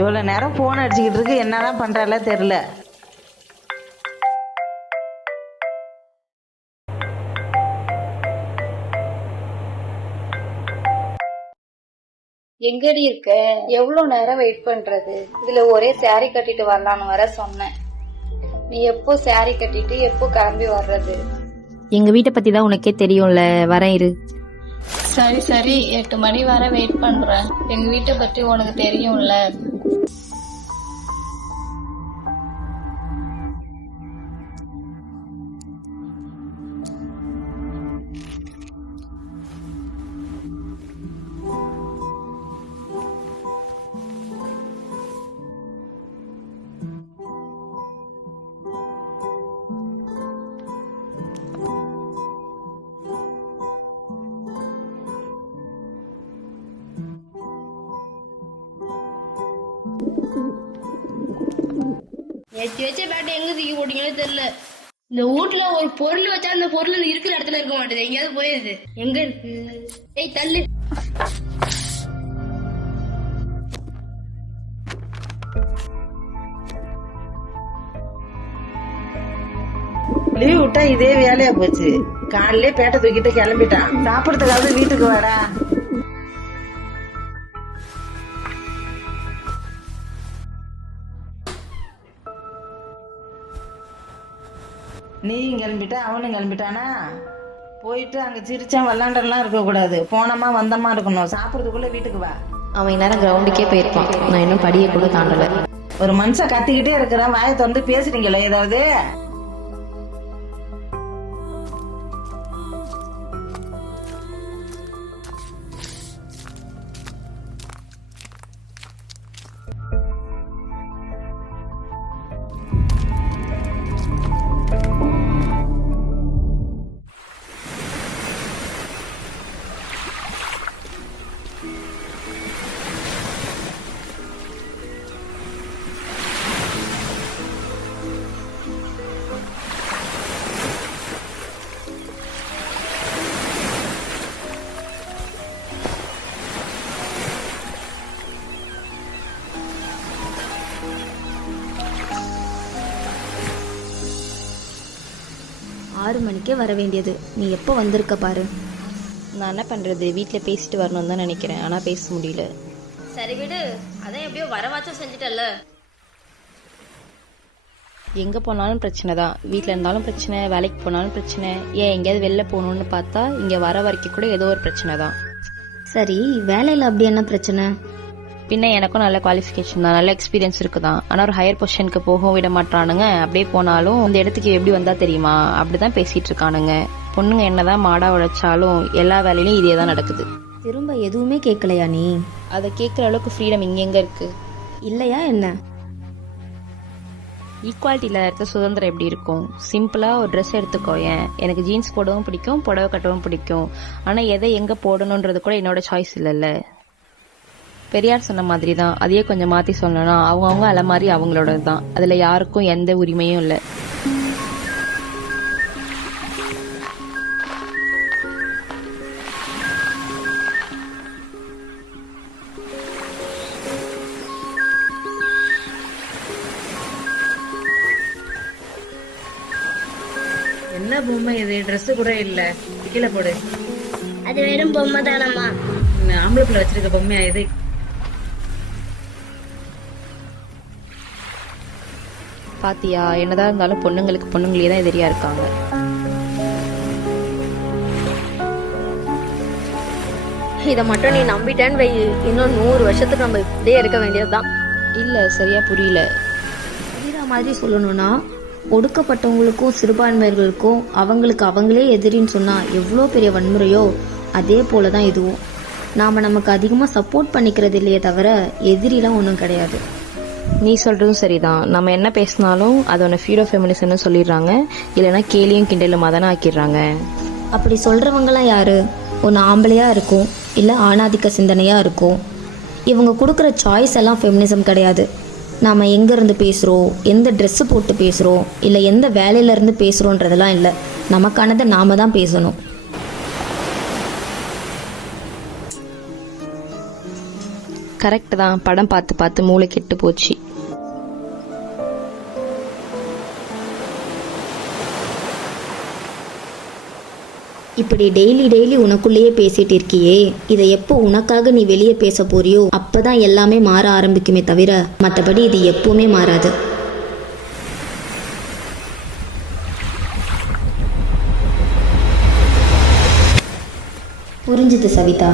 இவ்வளோ நேரம் ஃபோன் அடிச்சுக்கிட்டு இருக்கு, என்னதான் பண்ணுறால தெரில. எங்கடி இருக்க? எவ்வளவு நேரம் வெயிட் பண்றது? இதுல ஒரே சாரி கட்டிட்டு வரலான்னு வர சொன்னேன். நீ எப்போ சாரி கட்டிட்டு எப்போ கிளம்பி வர்றது? எங்க வீட்டை பத்தி தான் உனக்கே தெரியும்ல, வரேன் இரு. சரி சரி, 8 மணி வரை வெயிட் பண்றேன். எங்க வீட்டை பத்தி உனக்கு தெரியும்ல. நேற்று வச்ச பேட்டை எங்க தூக்கி போட்டீங்கன்னு தெரியல. இந்த வீட்டுல ஒரு பொருள் வச்சா அந்த பொருள் இருக்கிற இடத்துல இருக்க மாட்டேது, எங்கேயாவது போயிருது. எங்க இருக்கு? ஏய் தள்ளு. லீவ் விட்டா இதே வேலையா போச்சு. காலையிலே பேட்டை தூக்கிட்டு கிளம்பிட்டான். சாப்பிடறதுக்காவது வீட்டுக்கு வாடா. நீயும் கிளம்பிட்ட, அவனும் கிளம்பிட்டானா? போயிட்டு அங்க சிரிச்சான் விளாண்டெல்லாம் இருக்கக்கூடாது. போனோமா வந்தமா இருக்கணும். சாப்பிட்றதுக்குள்ள வீட்டுக்கு வா. அவன் நேரம் கிரவுண்டுக்கே போயிருப்பான். நான் இன்னும் படியை கூட தாண்டல. ஒரு மனுஷன் கத்திக்கிட்டே இருக்கிறான், வாயை திறந்து பேசுறீங்களா ஏதாவது? ஆறு மணிக்கே வர வேண்டியது, நீ எப்போ வந்திருக்க பாரு. நான் என்ன பண்ணுறது, வீட்டில் பேசிட்டு வரணும்னு தான் நினைக்கிறேன், ஆனால் பேச முடியல. சரி விடு, அதான் எப்படியோ வரவாச்சும் செஞ்சுட்டல. எங்கே போனாலும் பிரச்சனை தான். வீட்டில் இருந்தாலும் பிரச்சனை, வேலைக்கு போனாலும் பிரச்சனை. ஏன் எங்கேயாவது வெளில போகணுன்னு பார்த்தா இங்கே வர வரைக்கும் கூட ஏதோ ஒரு பிரச்சனை தான். சரி, வேலையில் அப்படி என்ன பிரச்சனை? பின்ன எனக்கும் நல்ல குவாலிஃபிகேஷன் தான், நல்ல எக்ஸ்பீரியன்ஸ் இருக்குதான். ஆனால் ஒரு ஹையர் பொசிஷனுக்கு போகவும் விட மாட்டானுங்க. அப்படியே போனாலும் இந்த இடத்துக்கு எப்படி வந்தா தெரியுமா, அப்படிதான் பேசிட்டு இருக்கானுங்க. பொண்ணுங்க என்னதான் மாடா உழைச்சாலும் எல்லா வேலையிலும் இதே தான் நடக்குது. திரும்ப எதுவுமே கேட்கலையா நீ? அதை கேட்குற அளவுக்கு ஃப்ரீடம் இங்கெங்க இருக்கு? இல்லையா என்ன? ஈக்குவாலிட்டி இல்லாத இடத்துல சுதந்திரம் எப்படி இருக்கும்? சிம்பிளாக ஒரு ட்ரெஸ் எடுத்துக்கோ. ஏன் எனக்கு ஜீன்ஸ் போடவும் பிடிக்கும், புடவை கட்டவும் பிடிக்கும். ஆனால் எதை எங்கே போடணுன்றது கூட என்னோட சாய்ஸ் இல்லைல்ல. பெரியார் சொன்ன மாதிரி தான், அதையே கொஞ்சம் மாற்றி சொல்லணும்னா அவங்கவுங்க அலமாரி அவங்களோட தான். அதில் யாருக்கும் எந்த உரிமையும் இல்லை. என்ன பொம்மை இது? ட்ரெஸ் கூட இல்ல, கீழே போடு. அது வெறும் பொம்மை தானம்மா. ஆம்பளை பிள்ளை வச்சிருக்க பொம்மையா இது? பாத்தியா, என்னதான் இருந்தாலும் பொண்ணுங்களுக்கு பொண்ணுங்களே தான் எதிரியா இருக்காங்க. இதை மட்டும் நீ நம்பிட்டேன்னு வை, இன்னும் 100 வருஷத்துக்கு நம்ம இப்படியே இருக்க வேண்டியதுதான். இல்ல, சரியா புரியல. புரியுற மாதிரி சொல்லணும்னா, ஒடுக்கப்பட்டவங்களுக்கும் சிறுபான்மையர்களுக்கும் அவங்களுக்கு அவங்களே எதிரின்னு சொன்னா எவ்வளோ பெரிய வன்முறையோ அதே போலதான் இதுவும். நாம நமக்கு அதிகமா சப்போர்ட் பண்ணிக்கிறது இல்லையே தவிர எதிரிலாம் ஒன்றும் கிடையாது. நீ சொல்றதும் சரிதான். நம்ம என்ன பேசினாலும் அது ஒன்று ஃபீட் ஆஃப் ஃபெமினிசம்னு சொல்லிடுறாங்க, இல்லைன்னா கேலியும் கிண்டலுமா தானே ஆக்கிடுறாங்க. அப்படி சொல்றவங்களாம் யாரு? ஒன்று ஆம்பளையா இருக்கும், இல்லை ஆணாதிக்க சிந்தனையா இருக்கும். இவங்க கொடுக்குற சாய்ஸ் எல்லாம் ஃபெமினிசம் கிடையாது. நாம் எங்கேருந்து பேசுகிறோம், எந்த ட்ரெஸ்ஸு போட்டு பேசுகிறோம், இல்லை எந்த வேலையிலேருந்து பேசுகிறோன்றதெல்லாம் இல்லை. நமக்கானதை நாம் தான் பேசணும். கரெக்ட் தான், படம் பார்த்து பார்த்து மூளை கெட்டு போச்சு. இப்படி டெய்லி டெய்லி உனக்குள்ளேயே பேசிட்டு இருக்கியே, இதை எப்போ உனக்காக நீ வெளியே பேச போறியோ அப்பதான் எல்லாமே மாற ஆரம்பிக்குமே தவிர மற்றபடி இது எப்பவுமே மாறாது. புரிஞ்சுது சவிதா.